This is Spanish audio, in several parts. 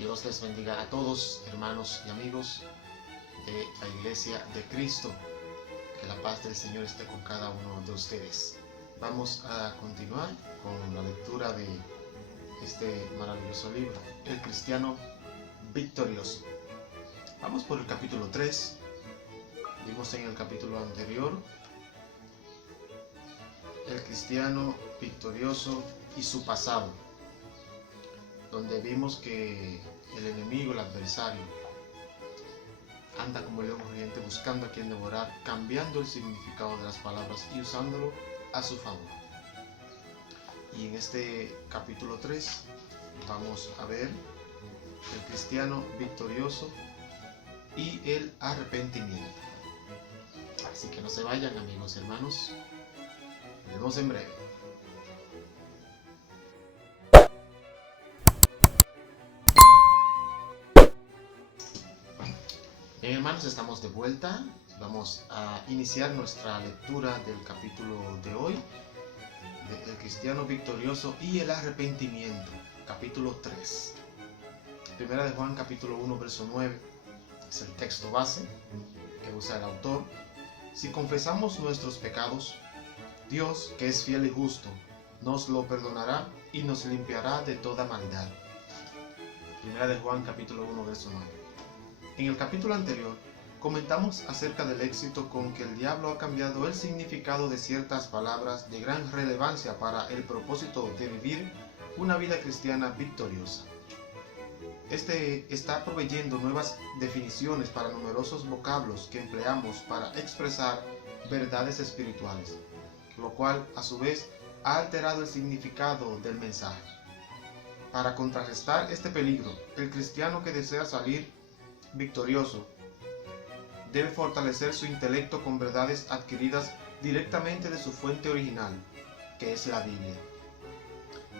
Dios les bendiga a todos, hermanos y amigos de la Iglesia de Cristo. Que la paz del Señor esté con cada uno de ustedes. Vamos a continuar con la lectura de este maravilloso libro, El Cristiano Victorioso. Vamos por el capítulo 3. Vimos en el capítulo anterior el cristiano victorioso y su pasado, donde vimos que el enemigo, el adversario, anda como león rugiente buscando a quien devorar, cambiando el significado de las palabras y usándolo a su favor. Y en este capítulo 3 vamos a ver el cristiano victorioso y el arrepentimiento. Así que no se vayan, amigos y hermanos. Nos vemos en breve. Bien, hermanos, estamos de vuelta. Vamos a iniciar nuestra lectura del capítulo de hoy, de El Cristiano Victorioso y el Arrepentimiento, capítulo 3. Primera de Juan, capítulo 1, verso 9, es el texto base que usa el autor. Si confesamos nuestros pecados, Dios, que es fiel y justo, nos lo perdonará y nos limpiará de toda maldad. Primera de Juan, capítulo 1, verso 9. En el capítulo anterior, comentamos acerca del éxito con que el diablo ha cambiado el significado de ciertas palabras de gran relevancia para el propósito de vivir una vida cristiana victoriosa. Este está proveyendo nuevas definiciones para numerosos vocablos que empleamos para expresar verdades espirituales, lo cual a su vez ha alterado el significado del mensaje. Para contrarrestar este peligro, el cristiano que desea salir victorioso debe fortalecer su intelecto con verdades adquiridas directamente de su fuente original, que es la Biblia,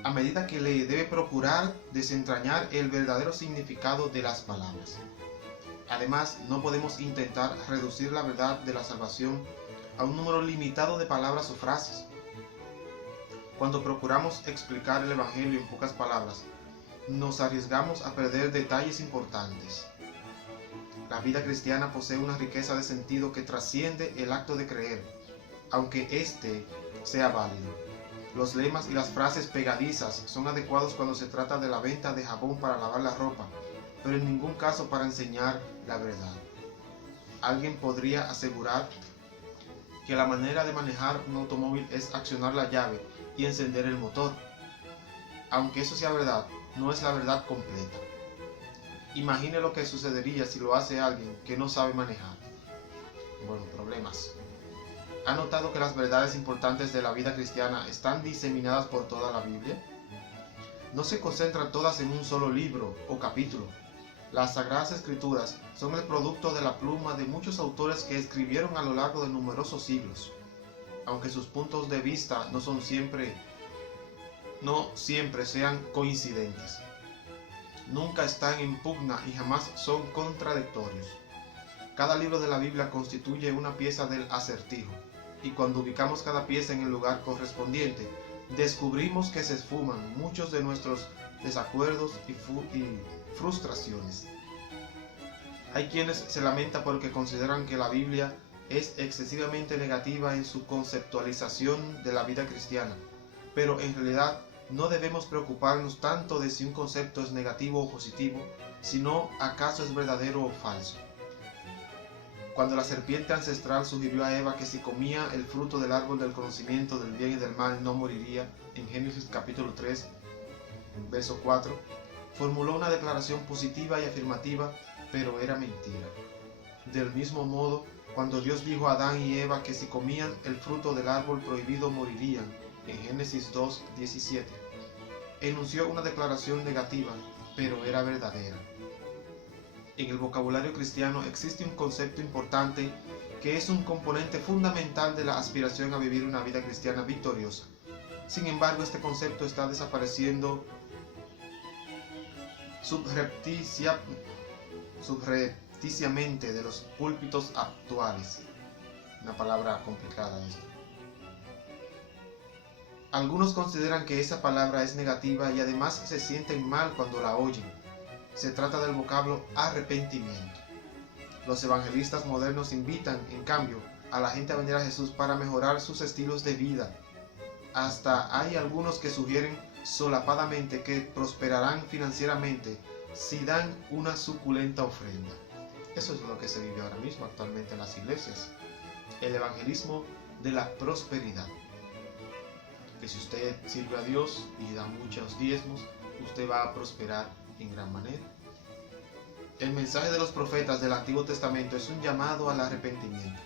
a medida que le debe procurar desentrañar el verdadero significado de las palabras. Además, no podemos intentar reducir la verdad de la salvación a un número limitado de palabras o frases. Cuando procuramos explicar el Evangelio en pocas palabras, nos arriesgamos a perder detalles importantes. La vida cristiana posee una riqueza de sentido que trasciende el acto de creer, aunque éste sea válido. Los lemas y las frases pegadizas son adecuados cuando se trata de la venta de jabón para lavar la ropa, pero en ningún caso para enseñar la verdad. Alguien podría asegurar que la manera de manejar un automóvil es accionar la llave y encender el motor. Aunque eso sea verdad, no es la verdad completa. Imagine lo que sucedería si lo hace alguien que no sabe manejar. Bueno, problemas. ¿Ha notado que las verdades importantes de la vida cristiana están diseminadas por toda la Biblia? No se concentran todas en un solo libro o capítulo. Las Sagradas Escrituras son el producto de la pluma de muchos autores que escribieron a lo largo de numerosos siglos. Aunque sus puntos de vista no siempre sean coincidentes. Nunca están en pugna y jamás son contradictorios. Cada libro de la Biblia constituye una pieza del acertijo, y cuando ubicamos cada pieza en el lugar correspondiente, descubrimos que se esfuman muchos de nuestros desacuerdos y frustraciones. Hay quienes se lamentan porque consideran que la Biblia es excesivamente negativa en su conceptualización de la vida cristiana, pero en realidad no debemos preocuparnos tanto de si un concepto es negativo o positivo, sino acaso es verdadero o falso. Cuando la serpiente ancestral sugirió a Eva que si comía el fruto del árbol del conocimiento del bien y del mal no moriría, en Génesis capítulo 3, verso 4, formuló una declaración positiva y afirmativa, pero era mentira. Del mismo modo, cuando Dios dijo a Adán y Eva que si comían el fruto del árbol prohibido morirían, en Génesis 2, 17, enunció una declaración negativa, pero era verdadera. En el vocabulario cristiano existe un concepto importante que es un componente fundamental de la aspiración a vivir una vida cristiana victoriosa. Sin embargo, este concepto está desapareciendo subrepticiamente de los púlpitos actuales. Una palabra complicada esto. Algunos consideran que esa palabra es negativa y además se sienten mal cuando la oyen. Se trata del vocablo arrepentimiento. Los evangelistas modernos invitan, en cambio, a la gente a venir a Jesús para mejorar sus estilos de vida. Hasta hay algunos que sugieren solapadamente que prosperarán financieramente si dan una suculenta ofrenda. Eso es lo que se vive ahora mismo actualmente en las iglesias. El evangelismo de la prosperidad. Que si usted sirve a Dios y da muchos diezmos, usted va a prosperar en gran manera. El mensaje de los profetas del Antiguo Testamento es un llamado al arrepentimiento.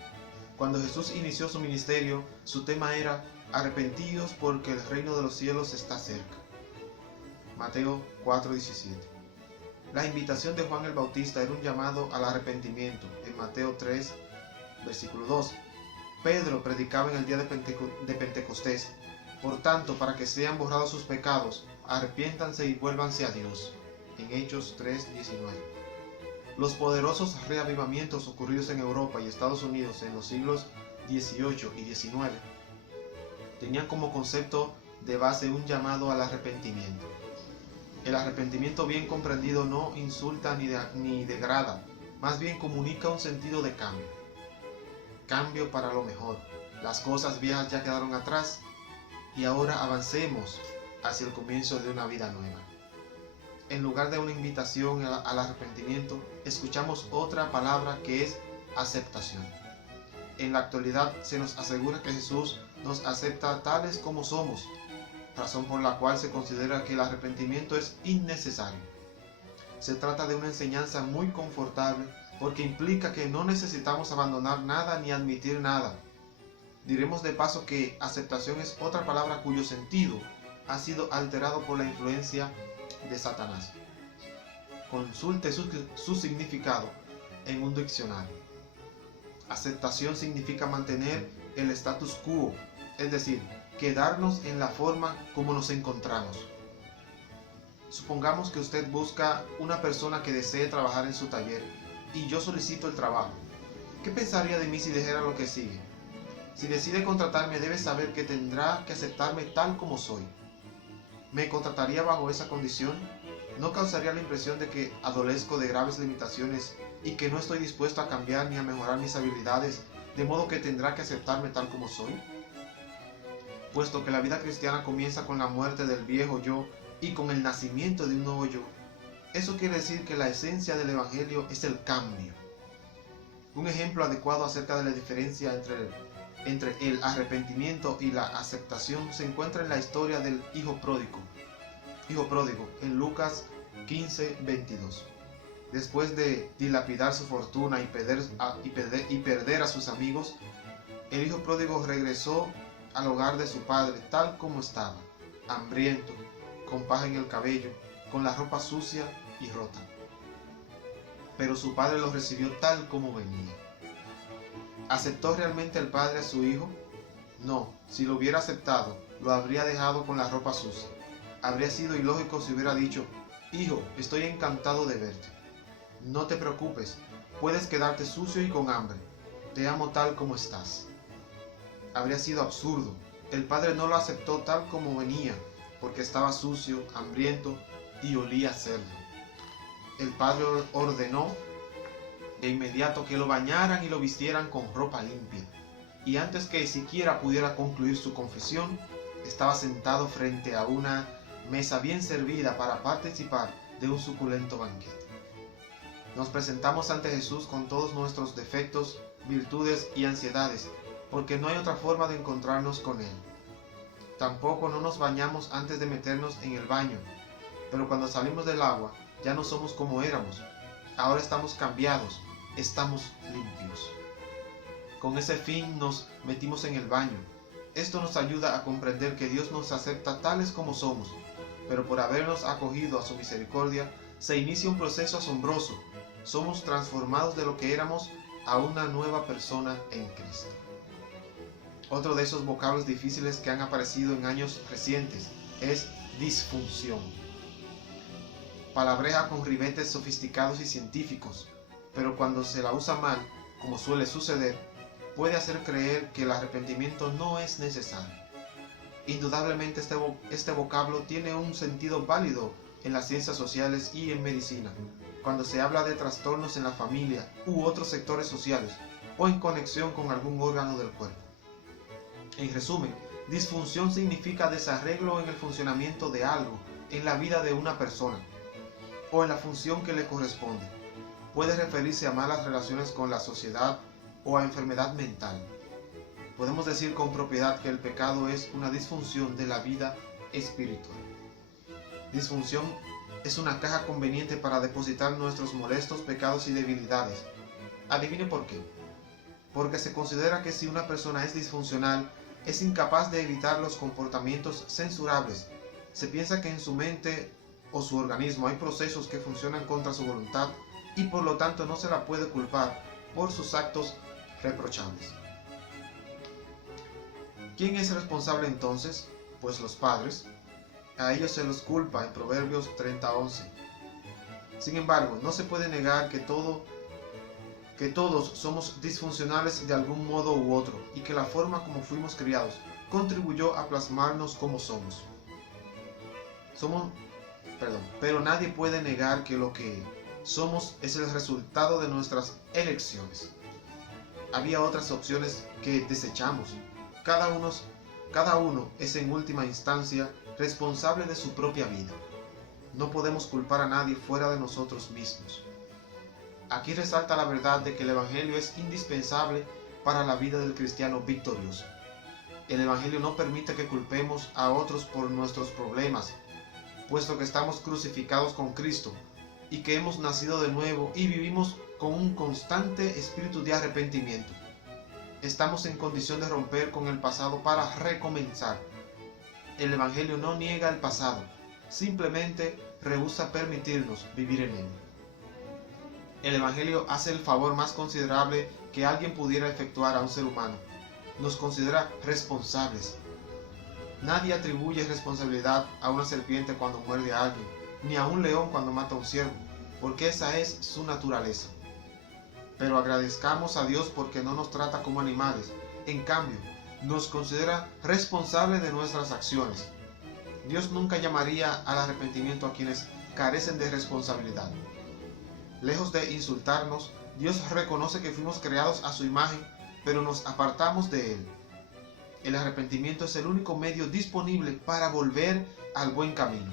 Cuando Jesús inició su ministerio, su tema era: arrepentíos porque el reino de los cielos está cerca. Mateo 4:17. La invitación de Juan el Bautista era un llamado al arrepentimiento. En Mateo 3, versículo 2. Pedro predicaba en el día de Pentecostés: por tanto, para que sean borrados sus pecados, arrepiéntanse y vuélvanse a Dios. En Hechos 3:19. Los poderosos reavivamientos ocurridos en Europa y Estados Unidos en los siglos XVIII y XIX tenían como concepto de base un llamado al arrepentimiento. El arrepentimiento bien comprendido no insulta ni degrada, más bien comunica un sentido de cambio. Cambio para lo mejor. Las cosas viejas ya quedaron atrás y ahora avancemos hacia el comienzo de una vida nueva. En lugar de una invitación al arrepentimiento, escuchamos otra palabra que es aceptación. En la actualidad se nos asegura que Jesús nos acepta tales como somos, razón por la cual se considera que el arrepentimiento es innecesario. Se trata de una enseñanza muy confortable porque implica que no necesitamos abandonar nada ni admitir nada. Diremos de paso que aceptación es otra palabra cuyo sentido ha sido alterado por la influencia de Satanás. Consulte su significado en un diccionario. Aceptación significa mantener el status quo, es decir, quedarnos en la forma como nos encontramos. Supongamos que usted busca una persona que desee trabajar en su taller y yo solicito el trabajo. ¿Qué pensaría de mí si dijera lo que sigue? Si decide contratarme, debe saber que tendrá que aceptarme tal como soy. ¿Me contrataría bajo esa condición? ¿No causaría la impresión de que adolezco de graves limitaciones y que no estoy dispuesto a cambiar ni a mejorar mis habilidades, de modo que tendrá que aceptarme tal como soy? Puesto que la vida cristiana comienza con la muerte del viejo yo y con el nacimiento de un nuevo yo, eso quiere decir que la esencia del Evangelio es el cambio. Un ejemplo adecuado acerca de la diferencia entre el arrepentimiento y la aceptación se encuentra en la historia del hijo pródigo en Lucas 15:22. Después de dilapidar su fortuna y perder a sus amigos, el hijo pródigo regresó al hogar de su padre tal como estaba, hambriento, con paja en el cabello, con la ropa sucia y rota. Pero su padre lo recibió tal como venía. ¿Aceptó realmente el padre a su hijo? No, si lo hubiera aceptado, lo habría dejado con la ropa sucia. Habría sido ilógico si hubiera dicho: hijo, estoy encantado de verte. No te preocupes, puedes quedarte sucio y con hambre. Te amo tal como estás. Habría sido absurdo. El padre no lo aceptó tal como venía, porque estaba sucio, hambriento y olía a cerdo. El padre ordenó de inmediato que lo bañaran y lo vistieran con ropa limpia. Y antes que siquiera pudiera concluir su confesión, estaba sentado frente a una mesa bien servida para participar de un suculento banquete. Nos presentamos ante Jesús con todos nuestros defectos, virtudes y ansiedades, porque no hay otra forma de encontrarnos con Él. Tampoco no nos bañamos antes de meternos en el baño, pero cuando salimos del agua ya no somos como éramos. Ahora estamos cambiados, estamos limpios. Con ese fin nos metimos en el baño. Esto nos ayuda a comprender que Dios nos acepta tales como somos, pero por habernos acogido a su misericordia, se inicia un proceso asombroso. Somos transformados de lo que éramos a una nueva persona en Cristo. Otro de esos vocablos difíciles que han aparecido en años recientes es disfunción. Palabreja con ribetes sofisticados y científicos, pero cuando se la usa mal, como suele suceder, puede hacer creer que el arrepentimiento no es necesario. Indudablemente este vocablo tiene un sentido válido en las ciencias sociales y en medicina, cuando se habla de trastornos en la familia u otros sectores sociales o en conexión con algún órgano del cuerpo. En resumen, disfunción significa desarreglo en el funcionamiento de algo en la vida de una persona o en la función que le corresponde. Puede referirse a malas relaciones con la sociedad o a enfermedad mental. Podemos decir con propiedad que el pecado es una disfunción de la vida espiritual. Disfunción es una caja conveniente para depositar nuestros molestos pecados y debilidades. Adivine por qué. Porque se considera que si una persona es disfuncional, es incapaz de evitar los comportamientos censurables. Se piensa que en su mente o su organismo hay procesos que funcionan contra su voluntad y por lo tanto no se la puede culpar por sus actos reprochables. ¿Quién es responsable entonces? Pues los padres. A ellos se los culpa en Proverbios 30:11. Sin embargo, no se puede negar que todos somos disfuncionales de algún modo u otro y que la forma como fuimos criados contribuyó a plasmarnos como somos. Pero nadie puede negar que lo que somos es el resultado de nuestras elecciones. Había otras opciones que desechamos. Cada uno es en última instancia responsable de su propia vida. No podemos culpar a nadie fuera de nosotros mismos. Aquí resalta la verdad de que el Evangelio es indispensable para la vida del cristiano victorioso. El Evangelio no permite que culpemos a otros por nuestros problemas, puesto que estamos crucificados con Cristo y que hemos nacido de nuevo y vivimos con un constante espíritu de arrepentimiento. Estamos en condición de romper con el pasado para recomenzar. El Evangelio no niega el pasado, simplemente rehúsa permitirnos vivir en él. El Evangelio hace el favor más considerable que alguien pudiera efectuar a un ser humano. Nos considera responsables. Nadie atribuye responsabilidad a una serpiente cuando muerde a alguien, ni a un león cuando mata a un ciervo, porque esa es su naturaleza. Pero agradezcamos a Dios porque no nos trata como animales. En cambio, nos considera responsables de nuestras acciones. Dios nunca llamaría al arrepentimiento a quienes carecen de responsabilidad. Lejos de insultarnos, Dios reconoce que fuimos creados a su imagen, pero nos apartamos de Él. El arrepentimiento es el único medio disponible para volver al buen camino.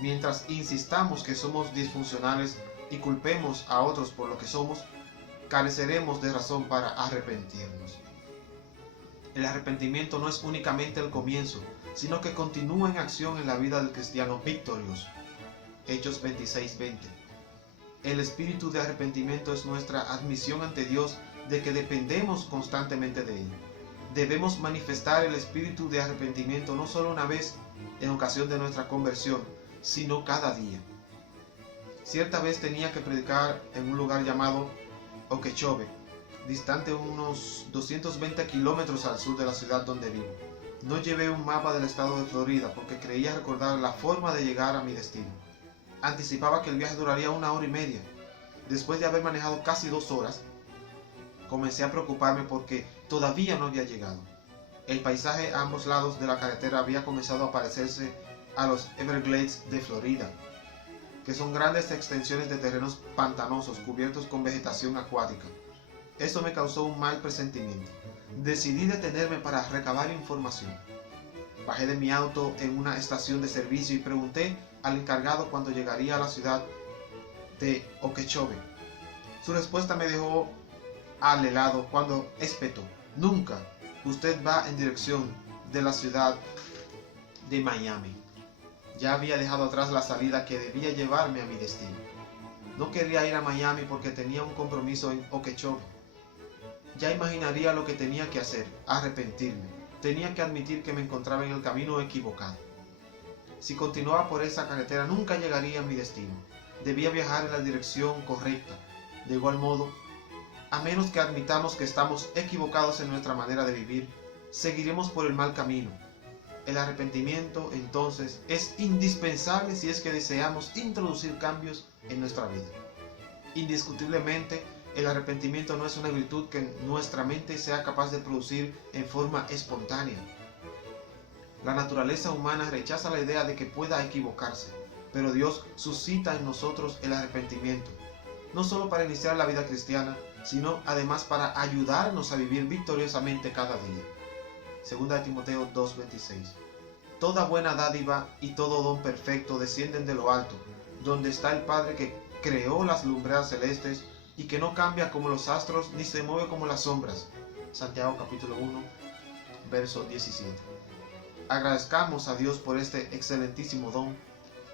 Mientras insistamos que somos disfuncionales y culpemos a otros por lo que somos, careceremos de razón para arrepentirnos. El arrepentimiento no es únicamente el comienzo, sino que continúa en acción en la vida del cristiano victorioso. Hechos 26:20. El espíritu de arrepentimiento es nuestra admisión ante Dios de que dependemos constantemente de Él. Debemos manifestar el espíritu de arrepentimiento no solo una vez en ocasión de nuestra conversión, sino cada día. Cierta vez tenía que predicar en un lugar llamado Okeechobee, distante unos 220 kilómetros al sur de la ciudad donde vivo. No llevé un mapa del estado de Florida porque creía recordar la forma de llegar a mi destino. Anticipaba que el viaje duraría 1 hora y media. Después de haber manejado casi 2 horas, comencé a preocuparme porque todavía no había llegado. El paisaje a ambos lados de la carretera había comenzado a parecerse a los Everglades de Florida, que son grandes extensiones de terrenos pantanosos cubiertos con vegetación acuática. Esto me causó un mal presentimiento. Decidí detenerme para recabar información. Bajé de mi auto en una estación de servicio y pregunté al encargado cuándo llegaría a la ciudad de Okeechobee. Su respuesta me dejó al helado cuando espetó: nunca, usted va en dirección de la ciudad de Miami. Ya había dejado atrás la salida que debía llevarme a mi destino. No quería ir a Miami porque tenía un compromiso en Okeechobee. Ya imaginaría lo que tenía que hacer: arrepentirme. Tenía que admitir que me encontraba en el camino equivocado. Si continuaba por esa carretera nunca llegaría a mi destino. Debía viajar en la dirección correcta. De igual modo, a menos que admitamos que estamos equivocados en nuestra manera de vivir, seguiremos por el mal camino. El arrepentimiento, entonces, es indispensable si es que deseamos introducir cambios en nuestra vida. Indiscutiblemente, el arrepentimiento no es una virtud que nuestra mente sea capaz de producir en forma espontánea. La naturaleza humana rechaza la idea de que pueda equivocarse. pero Dios suscita en nosotros el arrepentimiento, no solo para iniciar la vida cristiana, sino además para ayudarnos a vivir victoriosamente cada día. Segunda de Timoteo 2:26. Toda buena dádiva y todo don perfecto descienden de lo alto, donde está el Padre que creó las lumbreras celestes y que no cambia como los astros ni se mueve como las sombras. Santiago capítulo 1, verso 17. Agradezcamos a Dios por este excelentísimo don,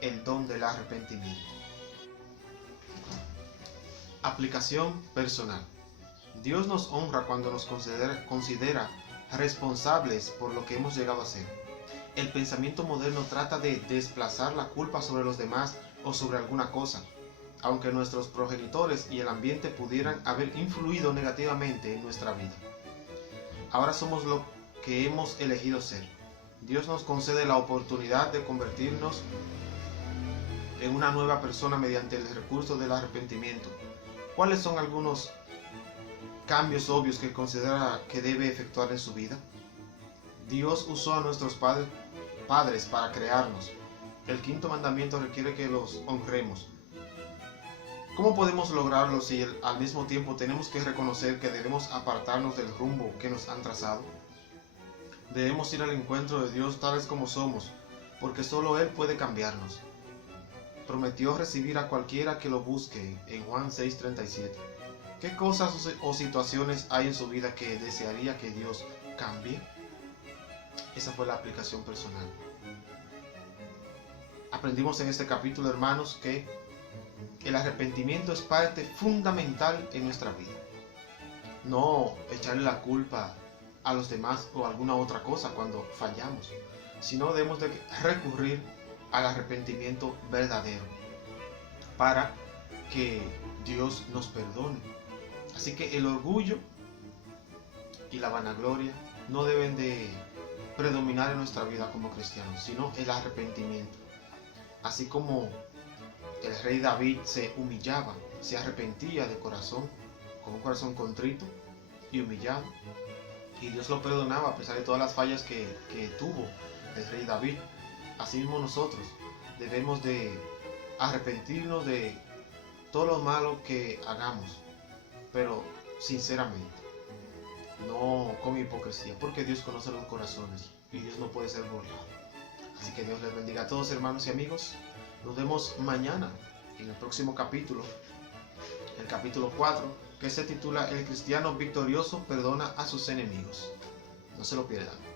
el don del arrepentimiento. Aplicación personal. Dios nos honra cuando nos considera responsables por lo que hemos llegado a ser. El pensamiento moderno trata de desplazar la culpa sobre los demás o sobre alguna cosa, aunque nuestros progenitores y el ambiente pudieran haber influido negativamente en nuestra vida. Ahora somos lo que hemos elegido ser. Dios nos concede la oportunidad de convertirnos en una nueva persona mediante el recurso del arrepentimiento. ¿Cuáles son algunos cambios obvios que considera que debe efectuar en su vida? Dios usó a nuestros padres para crearnos. El quinto mandamiento requiere que los honremos. ¿Cómo podemos lograrlo si al mismo tiempo tenemos que reconocer que debemos apartarnos del rumbo que nos han trazado? Debemos ir al encuentro de Dios tales como somos, porque solo Él puede cambiarnos. Prometió recibir a cualquiera que lo busque en Juan 6:37. ¿Qué cosas o situaciones hay en su vida que desearía que Dios cambie? Esa fue la aplicación personal. Aprendimos en este capítulo, hermanos, que el arrepentimiento es parte fundamental en nuestra vida. No echarle la culpa a los demás o alguna otra cosa cuando fallamos, sino debemos de recurrir al arrepentimiento verdadero para que Dios nos perdone. Así que el orgullo y la vanagloria no deben de predominar en nuestra vida como cristianos, sino el arrepentimiento. Así como el rey David se humillaba, se arrepentía de corazón, con un corazón contrito y humillado, y Dios lo perdonaba a pesar de todas las fallas que tuvo el rey David. Asimismo nosotros debemos de arrepentirnos de todo lo malo que hagamos, pero sinceramente, no con hipocresía, porque Dios conoce los corazones y Dios no puede ser burlado. Así que Dios les bendiga a todos, hermanos y amigos. Nos vemos mañana en el próximo capítulo, el capítulo 4, que se titula El cristiano victorioso perdona a sus enemigos. No se lo pierdan.